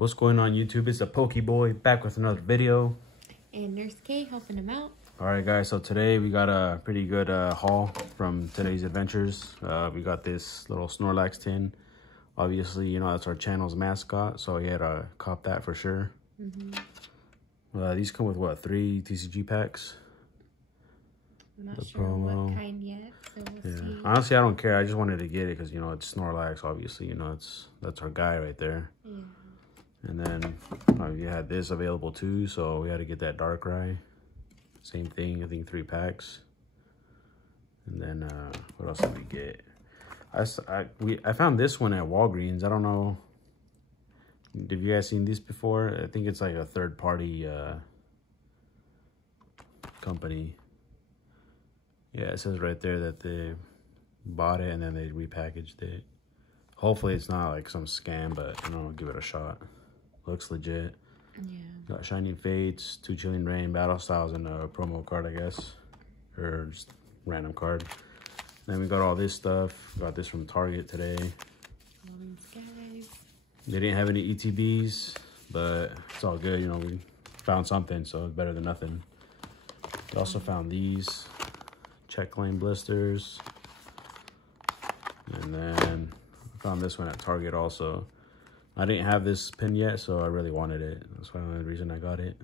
What's going on YouTube? It's the Pokeboy back with another video. And Nurse K helping him out. Alright guys, so today we got a pretty good haul from today's adventures. We got this little Snorlax tin. Obviously, you know, that's our channel's mascot, so we had to cop that for sure. These come with what, 3 TCG packs? I'm not sure what kind yet, so we'll see. Honestly, I don't care. I just wanted to get it because, you know, it's Snorlax, obviously. You know, that's our guy right there. Yeah. And then you had this available too, so we had to get that Darkrai. Same thing, I think 3 packs. And then what else did we get? I found this one at Walgreens. I don't know. Have you guys seen these before? I think it's like a third-party company. Yeah, it says right there that they bought it and then they repackaged it. Hopefully it's not like some scam, but you know, give it a shot. Looks legit. Yeah. Got Shining Fates, 2 Chilling Rain, Battle Styles, and a promo card, I guess. Or just random card. Then we got all this stuff. Got this from Target today. Guys. They didn't have any ETBs, but it's all good. You know, we found something, so it's better than nothing. We also found these check lane blisters. And then I found this one at Target also. I didn't have this pin yet, so I really wanted it. That's the only reason I got it.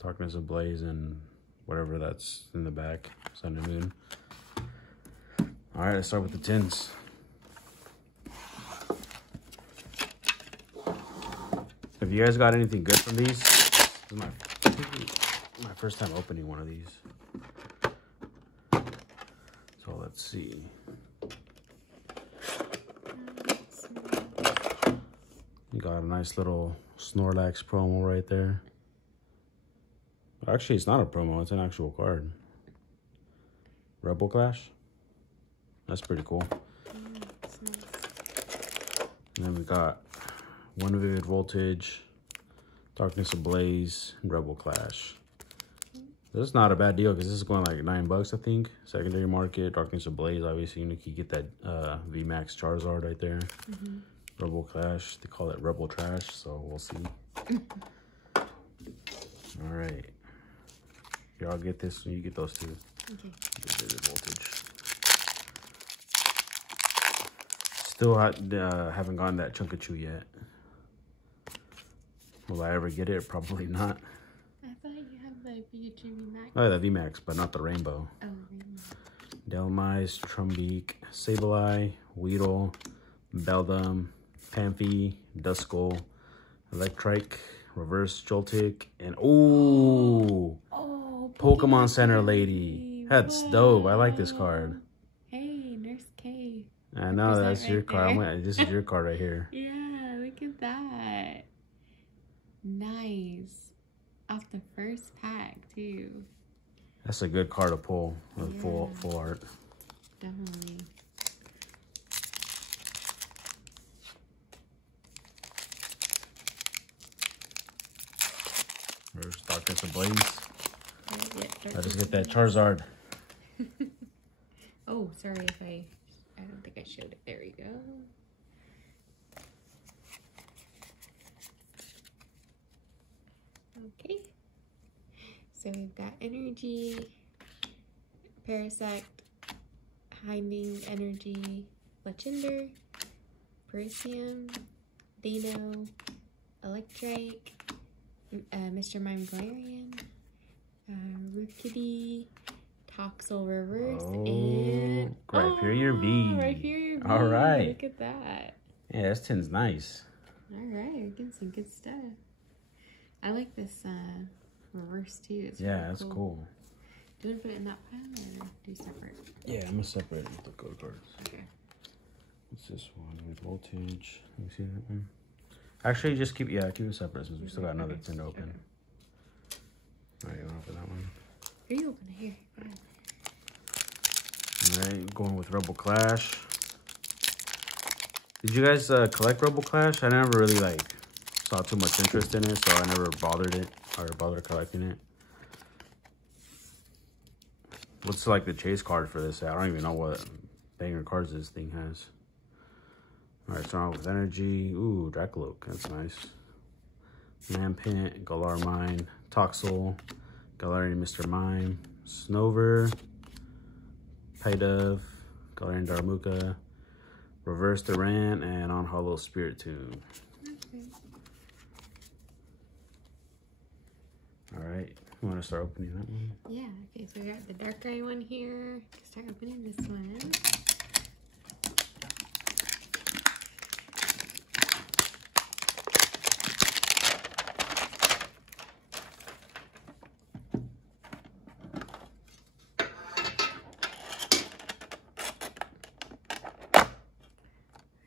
Darkness Ablaze and whatever that's in the back. Sun and Moon. Alright, let's start with the tins. Have you guys got anything good from these? This is my first time opening one of these. So let's see. You got a nice little Snorlax promo right there. Actually, it's not a promo, it's an actual card. Rebel Clash. That's pretty cool. That's nice. And then we got One Vivid Voltage, Darkness Ablaze, and Rebel Clash. This is not a bad deal because this is going like $9, I think. Secondary market, Darkness Ablaze. Obviously, you can get that VMAX Charizard right there. Rebel Clash, they call it Rebel Trash, so we'll see. All right, y'all get this, you get those two. Okay. Vivid Voltage. Still haven't gotten that Chunkachu yet. Will I ever get it? Probably not. I thought you have the Pikachu VMAX. Oh, the VMAX, but not the rainbow. Oh, rainbow. Delmise, Trumbeak, Sableye, Weedle, Beldum, Pamphy, Duskull, Electrike, Reverse Joltik, and oh, Pokemon Center Lady. That's dope. I like this card. Hey, Nurse K. I know, that's right your card. there. This is your card right here. Yeah, look at that. Nice. Off the first pack, too. That's a good card to pull. Yeah. Full art. Definitely. There's Darkness Ablaze. Yeah, I just get that Charizard. Oh, sorry if I don't think I showed it. There we go. Okay. So we've got Energy, Parasect, Hiding Energy, Lechinder, Parisium, Dano, Electrike, Mr. Mime Galarian, Rookidee, Toxel Reverse, and Rhyperior V. Rhyperior V. All right. Look at that. Yeah, this tin's nice. All right, we're getting some good stuff. I like this reverse too. It's Yeah, really that's cool. Do you want to put it in that pile or do separate? Yeah, I'm gonna separate the code cards. Okay. What's this one with voltage? Let me see that one. Actually, just keep it separate since we still got another tin to open. All right, you want to open that one? Here, you open it here. Go ahead. All right, going with Rebel Clash. Did you guys collect Rebel Clash? I never really saw too much interest in it, so I never bothered collecting it. What's the chase card for this? I don't even know what banger cards this thing has. Alright, starting off with energy. Ooh, Dracloak. That's nice. Lampent, Galar Mine, Toxel, Galarian Mr. Mime, Snover, Pidove, Galarian Darmuka, Reverse Durant, and on Hollow Spiritomb. Okay. Alright, you want to start opening that one? Yeah, okay, so we got the Darkrai one here. Start opening this one.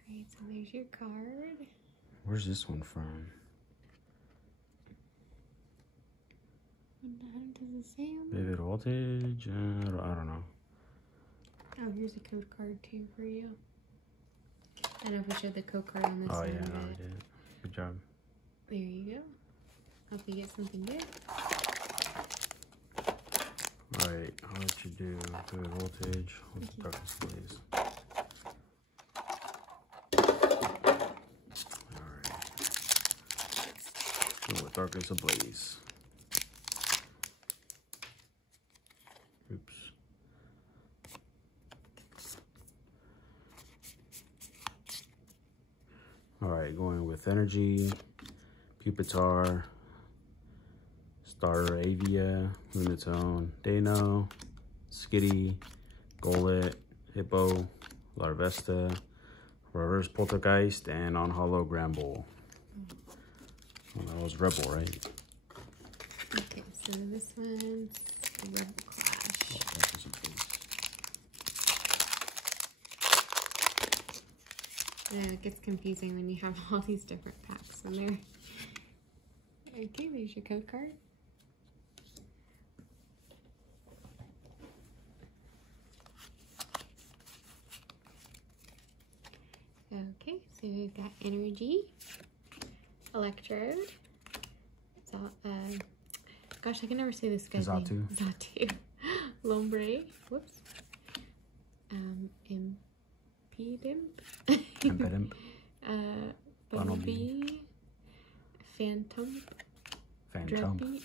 Alright, so there's your card. Where's this one from? Does it say on there? Vivid Voltage? I don't know. Oh, here's a code card too for you. I don't know if we showed the code card on this one. Oh, yeah, no, but we did. Good job. there you go. Hope you get something good. Alright, I'll let you do Vivid Voltage. With the Darkness Blaze. Alright. Go with Darkness Ablaze. Oops. Alright, going with Energy, Pupitar, Staravia, Lunatone, Dano, Skitty, Golett, Hippo, Larvesta, Reverse Poltergeist, and on Hollow Gramble. Oh, that was Rebel, right? Okay, so this one's Rebel Clash. Oh, that was a base. Yeah, it gets confusing when you have all these different packs in there. Okay, there's your code card. Okay, so we've got Energy, Electrode, gosh, I can never say this guy's name. Xatu. Lombre, whoops. Impidimp. Bumblebee. Phantom. Druppy.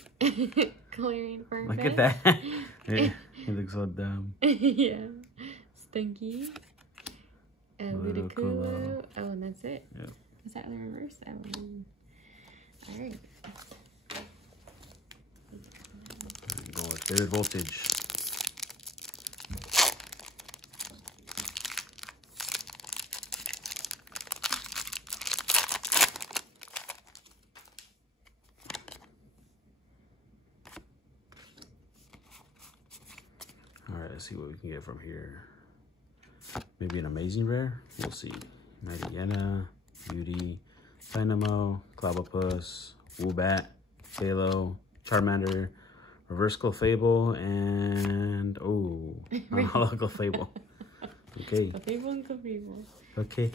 Galarian Farm. Look at that. He looks so dumb. Yeah. Stunky. Ludicolo. Oh, and that's it? Yep. Is that the reverse? Alright. Go with Vivid Voltage. Alright, let's see what we can get from here. Maybe an amazing rare? We'll see. Mediana, Beauty, Dynamo, Clobbopus, Woobat, Phalo, Charmander, Reverse Clefable, and oh, Hollow Clefable. Okay. Clefable and Clefable. Okay.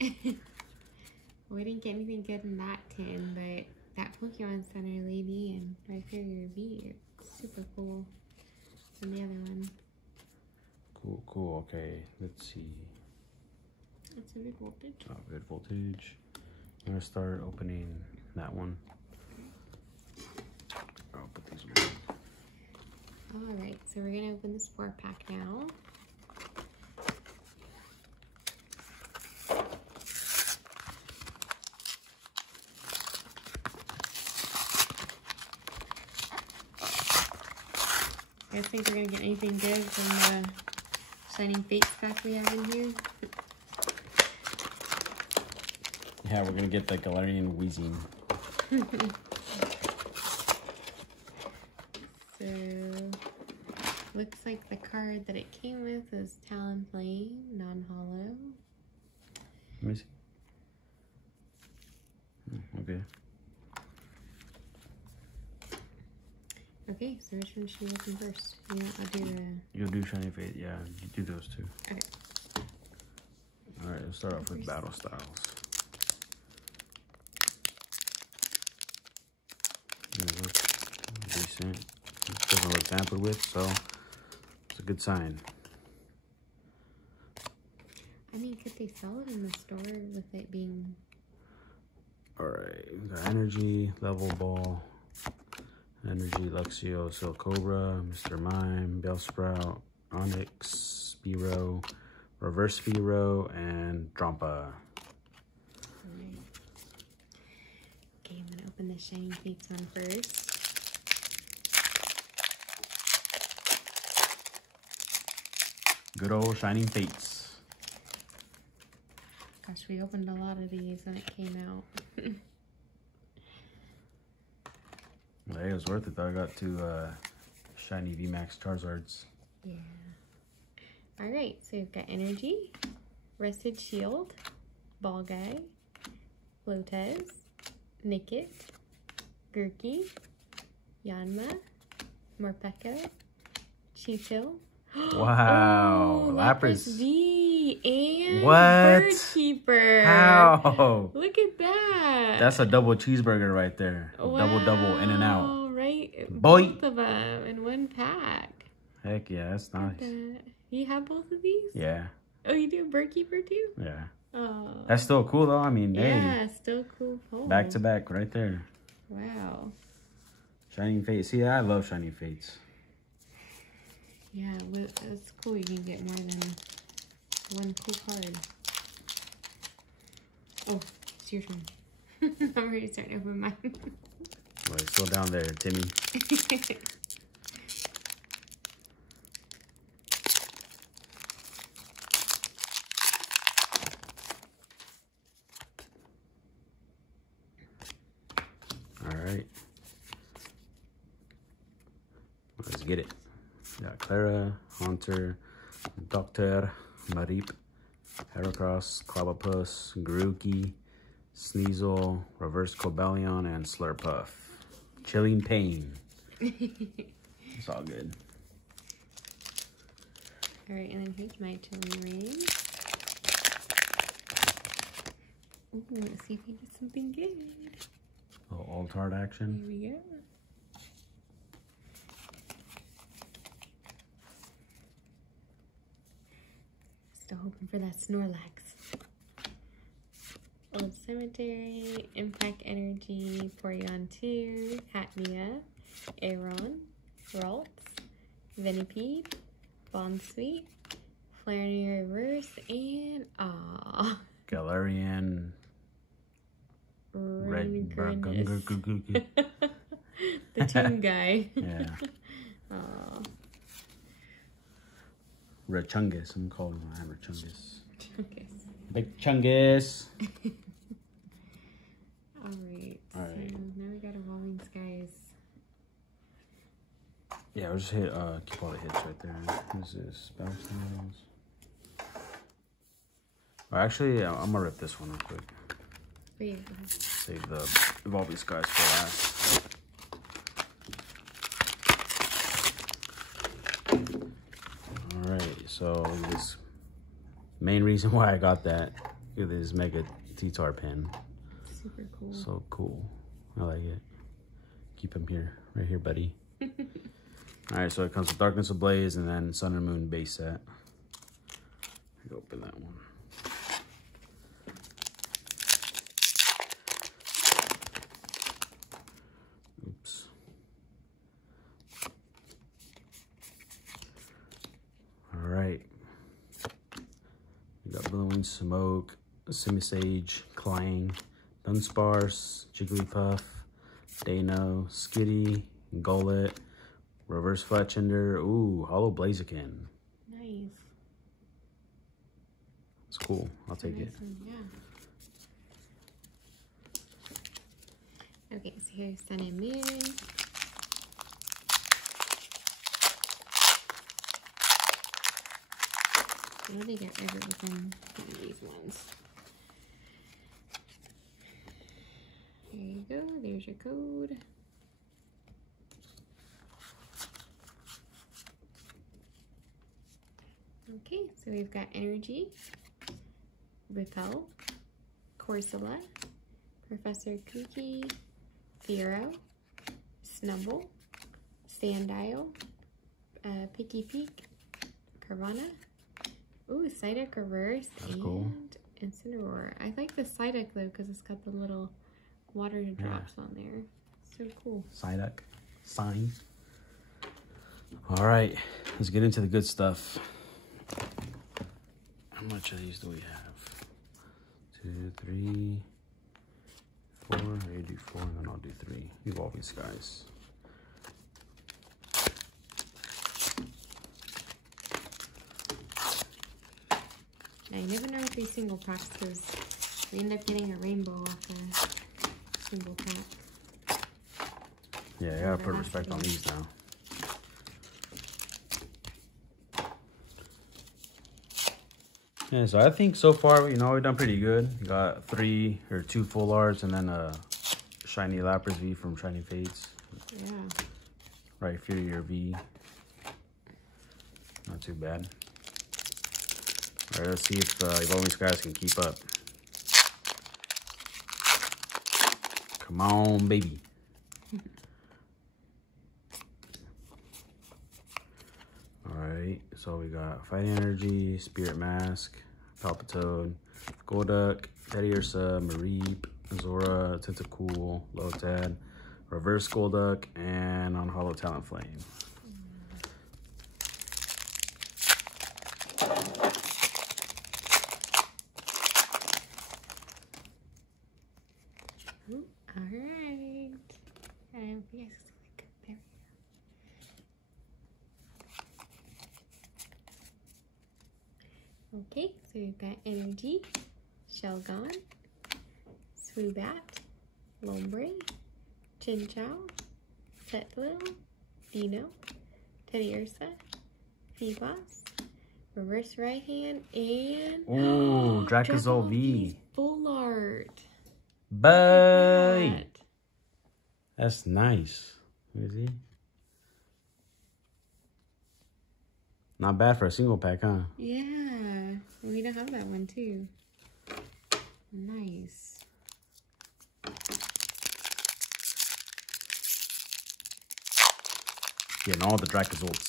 We didn't get anything good in that tin, but that Pokemon Center lady and Rhyperior V are super cool. And the other one. Cool, cool. Okay, let's see. It's a Vivid Voltage. Oh, Vivid Voltage. I'm gonna start opening that one. I'll put these away. Alright, so we're gonna open this 4-pack now. I don't think we're gonna get anything good from the Shining Fates pack we have in here. Yeah, we're gonna get the Galarian Wheezing. So, looks like the card that it came with is Talonflame, non-hollow. Let me see. Okay. Okay, so which one should we open first? Yeah, I'll do the... You'll do Shiny Fate, yeah, you do those two. Okay. Alright, let's start off with Battle Styles. It looks decent. It doesn't look tampered with, so it's a good sign. I mean, could they sell it in the store with it being... Alright, we got Energy, Level Ball, Energy, Luxio, Silcobra, Mr. Mime, Bellsprout, Onyx, Spearow, Reverse Spearow, and Drampa. Alright. Okay, I'm gonna open the Shiny Fates one first. Good old Shining Fates. Gosh, we opened a lot of these when it came out. Hey, it was worth it though. I got two shiny VMAX Charizards. Yeah. Alright, so we've got Energy, Rusted Shield, Ball Guy, Lotez, Nickit, Gurky, Yanma, Morpeko, Cheeto. Wow. Oh, Lapras V and what? Birdkeeper. How? Look at that. That's a double cheeseburger right there. Wow, Double in and out. Right? Boy. Both of them in one pack. Heck yeah, that's nice. You have both of these? Yeah. Oh, you do Birdkeeper too? Yeah. Oh. That's still cool though. I mean, Yeah, hey. still cool. Pull. Back to back right there. Wow. Shining Fates. See, I love Shining Fates. Yeah, well, it's cool. You can get more than one cool card. Oh, it's your turn. I'm already starting to open mine. Well, it's still down there, Timmy. All right. Let's get it. We got Clara, Haunter, Doctor, Marip, Heracross, Clobbopus, Grookey, Sneasel, Reverse Cobalion, and Slurpuff. Chilling Pain. It's all good. Alright, and then here's my Chilling Rain. Ooh, let's see if we get something good. A little alt-art action. Here we go. Still hoping for that Snorlax. Old Cemetery, Impact Energy, Porygon 2, Hatmia, Aeron, Ralts, Venipede, Bonsweet, Flareon Reverse, and Galarian. Rengrinus. The Toon guy. Yeah. Aw. Rechungus. I'm calling him Rechungus. Okay. Big Chungus. Alright. Alright. So now we got Evolving Skies. Yeah, we'll just hit, keep all the hits right there. Who's this? Bounce Nails. Or actually, I'm gonna rip this one real quick. But yeah. Save the Evolving Skies for last. Alright, so this main reason why I got that is this Mega T-Tar pen. Super cool. So cool. I like it. Keep him here. Right here, buddy. Alright, so it comes with Darkness Ablaze and then Sun and Moon base set. Open that one. Oops. Alright. We got Billowing Smoke, Simisage, Clang, Dunsparce, Jigglypuff, Dano, Skitty, Golett, Reverse Fletchender, ooh, Hollow Blaziken. Nice. It's cool. I'll take it. One, yeah. Okay, so here's Sun and Moon. I don't think I've ever opened one of these ones. There you go. There's your code. Okay, so we've got Energy, Repel, Corsola, Professor Kooky, Firo, Snubble, Sandile, Picky Peak, Carvana. Ooh, Psyduck Reverse. That's and cool. Incineroar. I like the Psyduck though because it's got the little water drops on there. So cool. Psyduck. Sign. All right, let's get into the good stuff. How much of these do we have? 2, 3, 4. I do 4, and then I'll do 3. Evolving Skies. I never know with these single packs because we end up getting a rainbow off a single pack. Yeah, I gotta put respect on these now. Yeah, so I think so far, you know, we've done pretty good. Got 2 full arts and then a shiny Lapras V from Shiny Fates. Yeah. Right, Fury V. Not too bad. All right, let's see if Evolving Skies can keep up. Come on, baby. Alright, so we got Fighting Energy, Spirit Mask, Palpitoad, Golduck, Teddiursa, Mareep, Zora, Tentacool, Lotad, Reverse Golduck, and on Hollow Talonflame. Alright. Yes, there we go. Okay, so we've got Energy, Shelgon, Swoobat, Lombre, Chinchou, Petlil, Dino, Teddiursa, Feebas, Reverse Right Hand, and Ooh, Dracozolt V. Full art. Bye. That's nice. Let me see. Not bad for a single pack, huh? Yeah, we don't have that one too. Nice. Getting all the Dracozolts.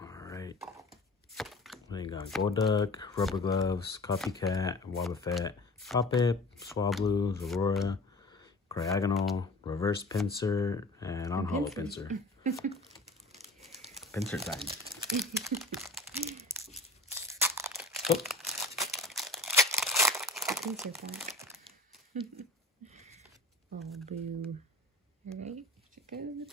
Alright. We got Golduck, Rubber Gloves, Copycat, Wobbuffet, Hoppip, Swablu, Zorora, Cryogonal, Reverse Pinsir, and on Hollow Pinsir. Pinsir time. Oh. Pinsir pack. Oh, boo. Alright, here it goes.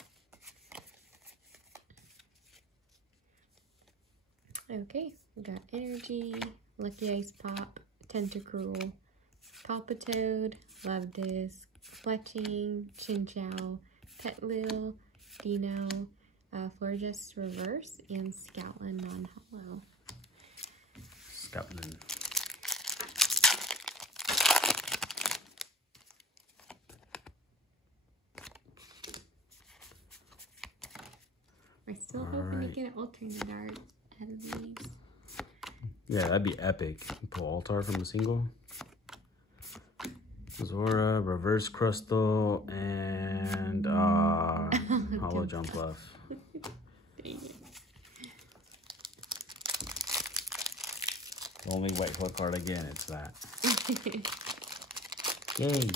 Okay, we got Energy, Lucky Ice Pop, Tentacruel, Palpitoad, Love Disc, Fletching, Chinchou, Petlil, Dino, Florges Reverse, and Scoutland non-hollow. Scoutland. We're still hoping to get an alternate art out of these. Yeah, that'd be epic. Pull Altar from a single. Zora, Reverse Crustle, and Hollow Jumpluff. Dang it. The only white hook card again, it's that. Yay.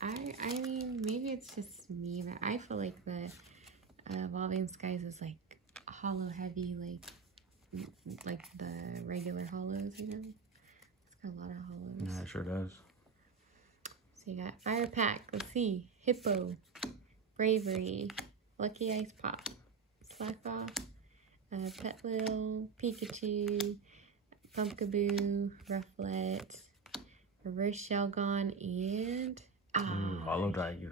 I mean, maybe it's just me, but I feel like the Evolving Skies is like hollow heavy, like the regular hollows, you know? It's got a lot of hollows. Yeah, it sure does. So you got Fire Pack, let's see, Hippo, Bravery, Lucky Ice Pop, Slack Off, Petlil, Pikachu, Pumpkaboo, Rufflet, Reverse Shelgon, and Hollow Dragon.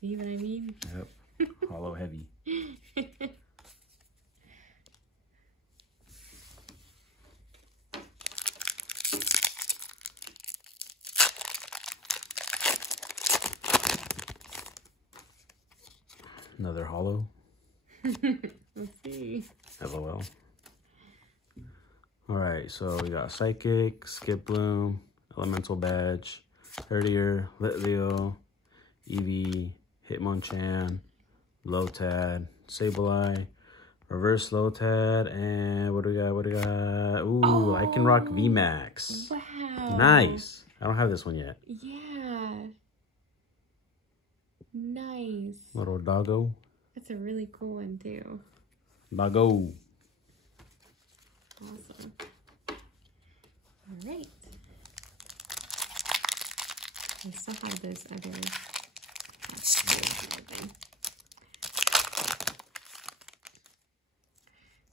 see what I mean? Yep. Hollow heavy. Another hollow. Let's see. LOL. Alright, so we got Psychic, Skip Bloom, Elemental Badge, Herdier, Litleo, Eevee, Hitmonchan, Lotad, Sableye, Reverse Lotad, and what do we got? What do we got? Ooh, I can rock VMAX. Wow. Nice. I don't have this one yet. Yeah. Nice. Little doggo. That's a really cool one too. Doggo. Awesome. All right. I still have those other.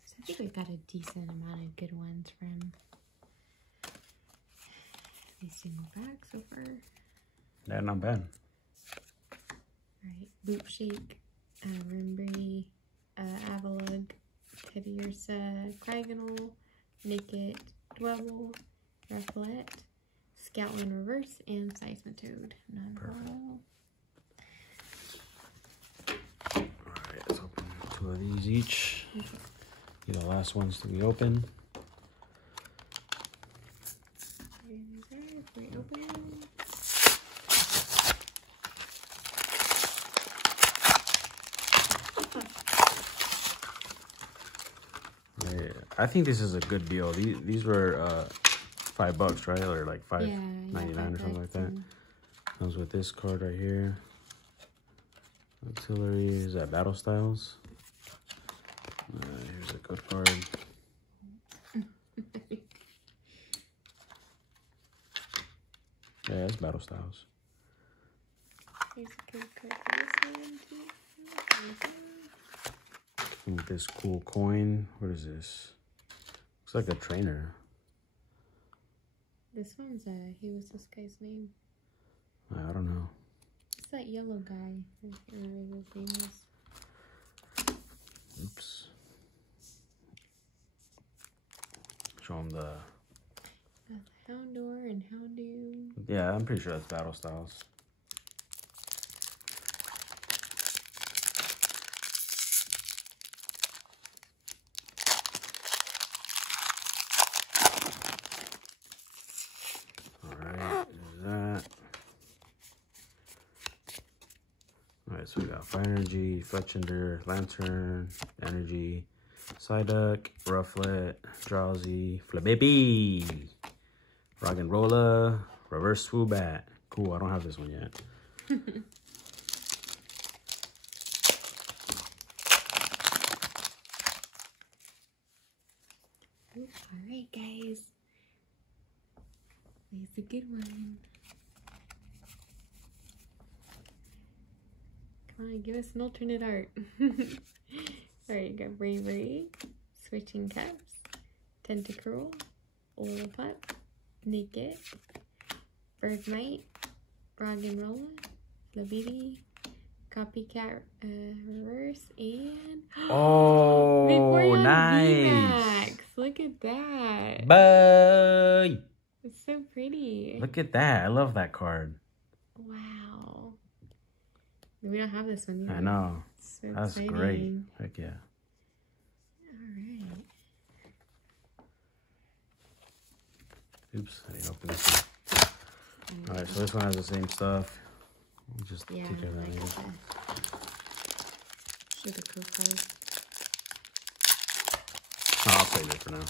So I think we've got a decent amount of good ones from these single bags so far. Yeah, not bad. Alright, Boot Shake, Rimbury, Avalug, Teddy Ursa, Craiganol, Naked, Dwebble, Rufflet, Scoutland Reverse, and Seismitoad. Perfect. Alright, let's open 2 of these each. These are the last ones to be open. We open. Yeah, I think this is a good deal. These were $5, right? Or like $5.99 or something like that. Comes with this card right here. Auxiliary, is that Battle Styles? Here's a good card. Yeah, it's Battle Styles. Here's a good card for this one too. With this cool coin. What is this? Looks like a trainer. This one's he was this guy's name. I don't know. It's that yellow guy. I can't remember his name is. Oops. Show him the Houndour and Houndoom. Yeah, I'm pretty sure that's Battle Styles. Alright, there's that. Alright, so we got Fire Energy, Fletchinder, Lantern, Energy, Psyduck, Rufflet, Drowsy, Flababy, Roggenrola, Reverse Swoobat. Cool, I don't have this one yet. Alright, guys. It's a good one. Come on, give us an alternate art. Alright, you got Bravery, Switching Cups, Tentacruel, Olapup, Naked, Bergmite, Roggenrola, Flabidi, Copycat Reverse, and Oh, nice. VMAX. Look at that. Bye. It's so pretty. Look at that. I love that card. Wow. We don't have this one yet. I know. So That's exciting. great. Heck yeah. Alright. Oops, I didn't open this one. Alright, so this one has the same stuff. We'll just take care of that later. Sugar code. Oh, I'll save it for now.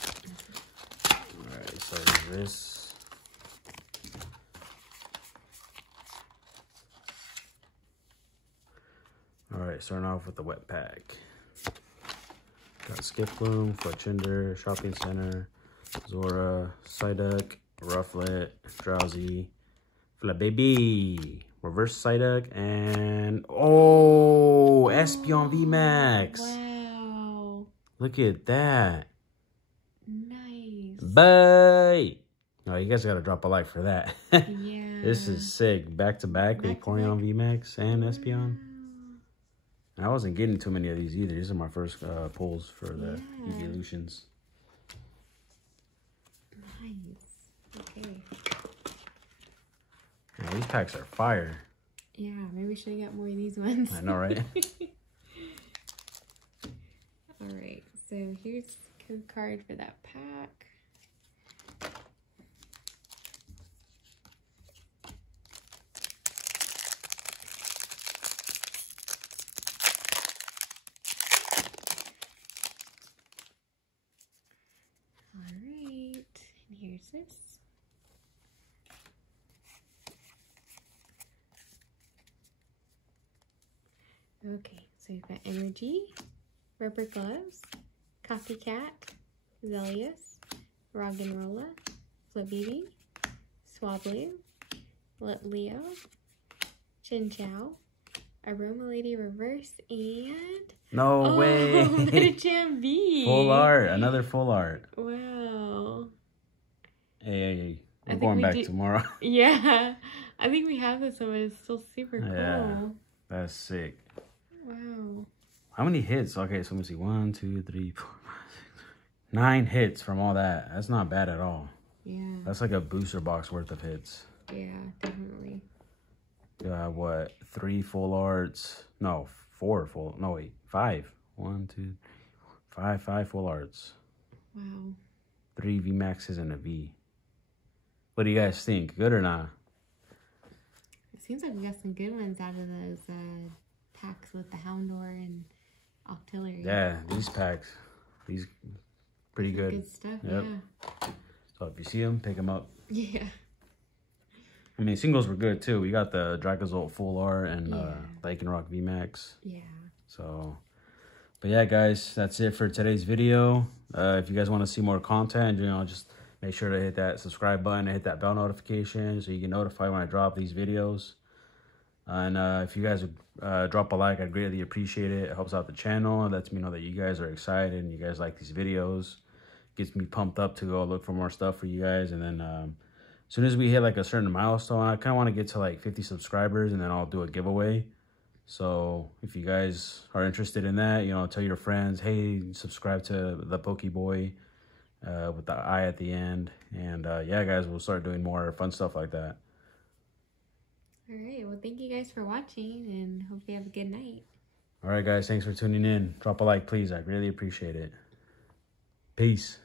Alright, so there's this. Alright, starting off with the wet pack. Got Skiploom, Fletchinder, Shopping Center, Zora, Psyduck, Rufflet, Drowsy, Flababy, Reverse Psyduck, and Espeon VMAX. Wow. Look at that. Nice. Bye. Oh, you guys gotta drop a like for that. Yeah. This is sick. Back to back with Vaporeon VMAX and Espeon. I wasn't getting too many of these either. These are my first pulls for the evolutions. Nice. Okay. Yeah, these packs are fire. Yeah, maybe we should have got more of these ones. I know, right? Alright, so here's the code card for that pack. All right, and here's this. Okay, so you've got Energy, Rubber Gloves, Copycat, Zelius, Roggenrola, Flabébé, Swablu, Leo, Chinchou, Aroma Lady Reverse, and... No way! Medicham B! Full art, another full art. Wow. Hey, we're going back tomorrow. Yeah, I think we have this one, but it's still super cool. Yeah, that's sick. Wow. How many hits? Okay, so let me see. 1, 2, 3, 4, 5, 6, 9 hits from all that. That's not bad at all. Yeah. That's like a booster box worth of hits. Yeah, definitely. What? 3 full arts? No, 4 full. No, wait. 5. 1, 2, 3, 4, 5. 5 full arts. Wow. 3 VMAXs and a V. What do you guys think? Good or not? It seems like we got some good ones out of those packs with the Houndour and Octillery. Yeah, these packs. These pretty good. Good stuff, yep. Yeah. So if you see them, pick them up. Yeah. I mean, singles were good too. We got the Dracozolt Full Art and Lycanroc VMAX. Yeah. So, but yeah, guys, that's it for today's video. If you guys want to see more content, you know, just make sure to hit that subscribe button and hit that bell notification so you get notified when I drop these videos. And if you guys would drop a like, I'd greatly appreciate it. It helps out the channel. It lets me know that you guys are excited and you guys like these videos. Gets me pumped up to go look for more stuff for you guys. And then as soon as we hit like a certain milestone, I kind of want to get to like 50 subscribers and then I'll do a giveaway. So if you guys are interested in that, you know, tell your friends, hey, subscribe to the Pokeboy with the I at the end. And yeah, guys, we'll start doing more fun stuff like that. All right. Well, thank you guys for watching and hope you have a good night. All right, guys. Thanks for tuning in. Drop a like, please. I really appreciate it. Peace.